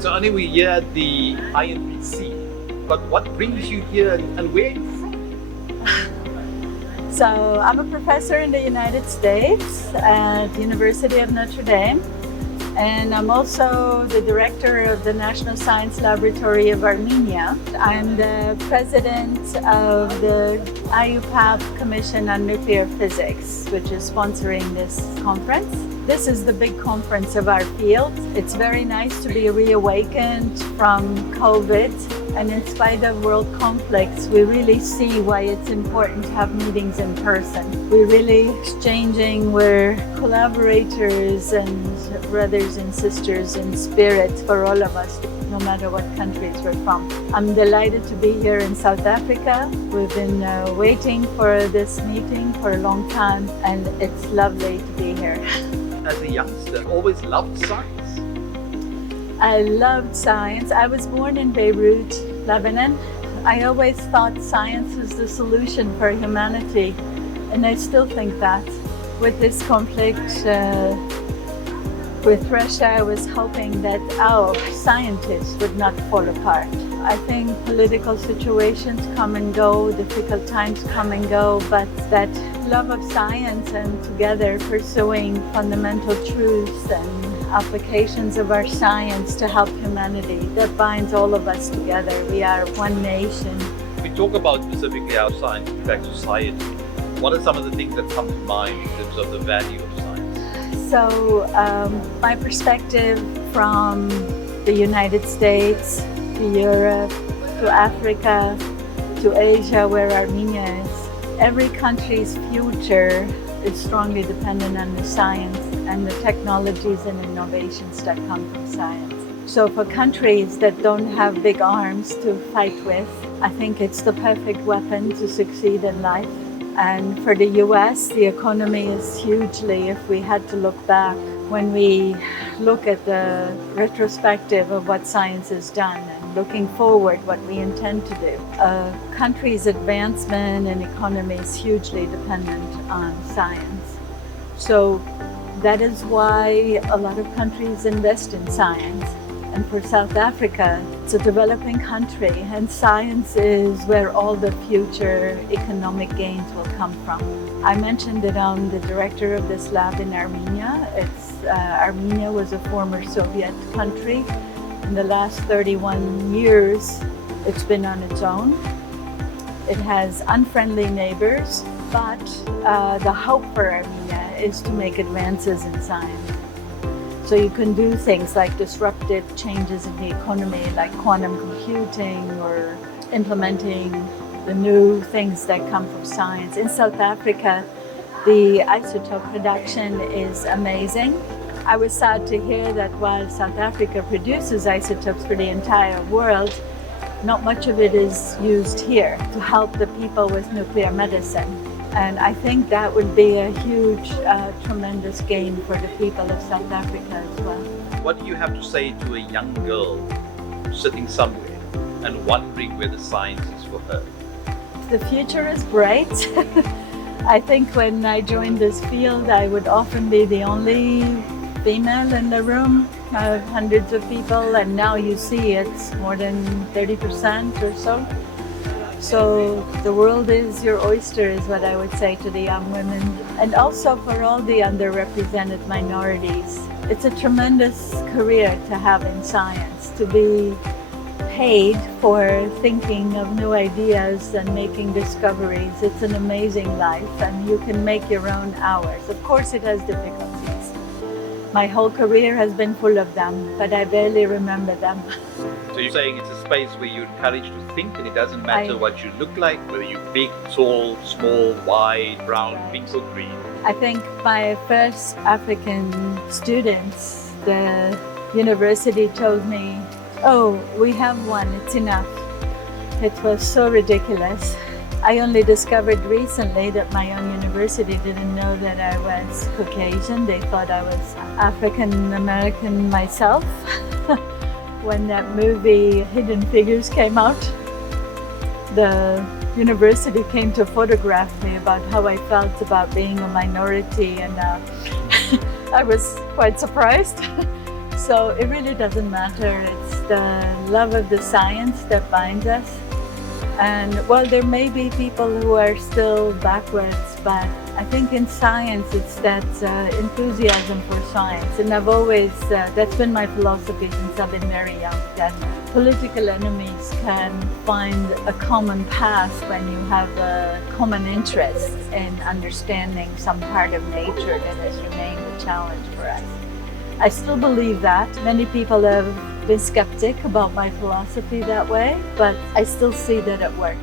So only we're here at the INPC, but what brings you here and where are you from? So I'm a professor in the United States at the University of Notre Dame, and I'm also the director of the National Science Laboratory of Armenia. I'm the president of the IUPAP Commission on Nuclear Physics, which is sponsoring this conference. This is the big conference of our field. It's very nice to be reawakened from COVID, and in spite of world conflicts, we really see why it's important to have meetings in person. We're really exchanging, we're collaborators and brothers and sisters in spirit for all of us, no matter what countries we're from. I'm delighted to be here in South Africa. We've been waiting for this meeting for a long time, and it's lovely to be here. As a youngster, always loved science. I loved science. I was born in Beirut, Lebanon. I always thought science was the solution for humanity, and I still think that. With this conflict with Russia, I was hoping that our scientists would not fall apart. I think political situations come and go, difficult times come and go, but that love of science and together pursuing fundamental truths and applications of our science to help humanity, that binds all of us together. We are one nation. We talk about specifically how science impacts society. What are some of the things that come to mind in terms of the value of science? So my perspective from the United States to Europe, to Africa, to Asia, where Armenia is, every country's future is strongly dependent on the science and the technologies and innovations that come from science. So for countries that don't have big arms to fight with, I think it's the perfect weapon to succeed in life. And for the US, the economy is hugely, if we had to look back, when we look at the retrospective of what science has done and looking forward what we intend to do. A country's advancement and economy is hugely dependent on science. So that is why a lot of countries invest in science. And for South Africa, it's a developing country, and science is where all the future economic gains will come from. I mentioned that I'm the director of this lab in Armenia. Armenia was a former Soviet country. In the last 31 years, it's been on its own. It has unfriendly neighbors, but the hope for Armenia is to make advances in science. So you can do things like disruptive changes in the economy, like quantum computing or implementing the new things that come from science. In South Africa, the isotope production is amazing. I was sad to hear that while South Africa produces isotopes for the entire world, not much of it is used here to help the people with nuclear medicine. And I think that would be a huge, tremendous gain for the people of South Africa as well. What do you have to say to a young girl sitting somewhere and wondering where the science is for her? The future is bright. I think when I joined this field, I would often be the only female in the room of hundreds of people, and now you see it's more than 30% or so. So the world is your oyster, is what I would say to the young women. And also for all the underrepresented minorities. It's a tremendous career to have in science, to be paid for thinking of new ideas and making discoveries. It's an amazing life, and you can make your own hours. Of course it has difficulties. My whole career has been full of them, but I barely remember them. So you're saying it's a space where you're encouraged to think, and it doesn't matter what you look like, whether you're big, tall, small, white, brown, pink or green. I think my first African students, the university told me, "Oh, we have one, it's enough." It was so ridiculous. I only discovered recently that my own university didn't know that I was Caucasian. They thought I was African American myself. When that movie Hidden Figures came out, the university came to photograph me about how I felt about being a minority, and I was quite surprised. So it really doesn't matter. It's the love of the science that binds us. And while there may be people who are still backwards, but I think in science it's that enthusiasm for science. And I've always, that's been my philosophy since I've been very young, that political enemies can find a common path when you have a common interest in understanding some part of nature that has remained a challenge for us. I still believe that. Many people have been skeptic about my philosophy that way, but I still see that it works.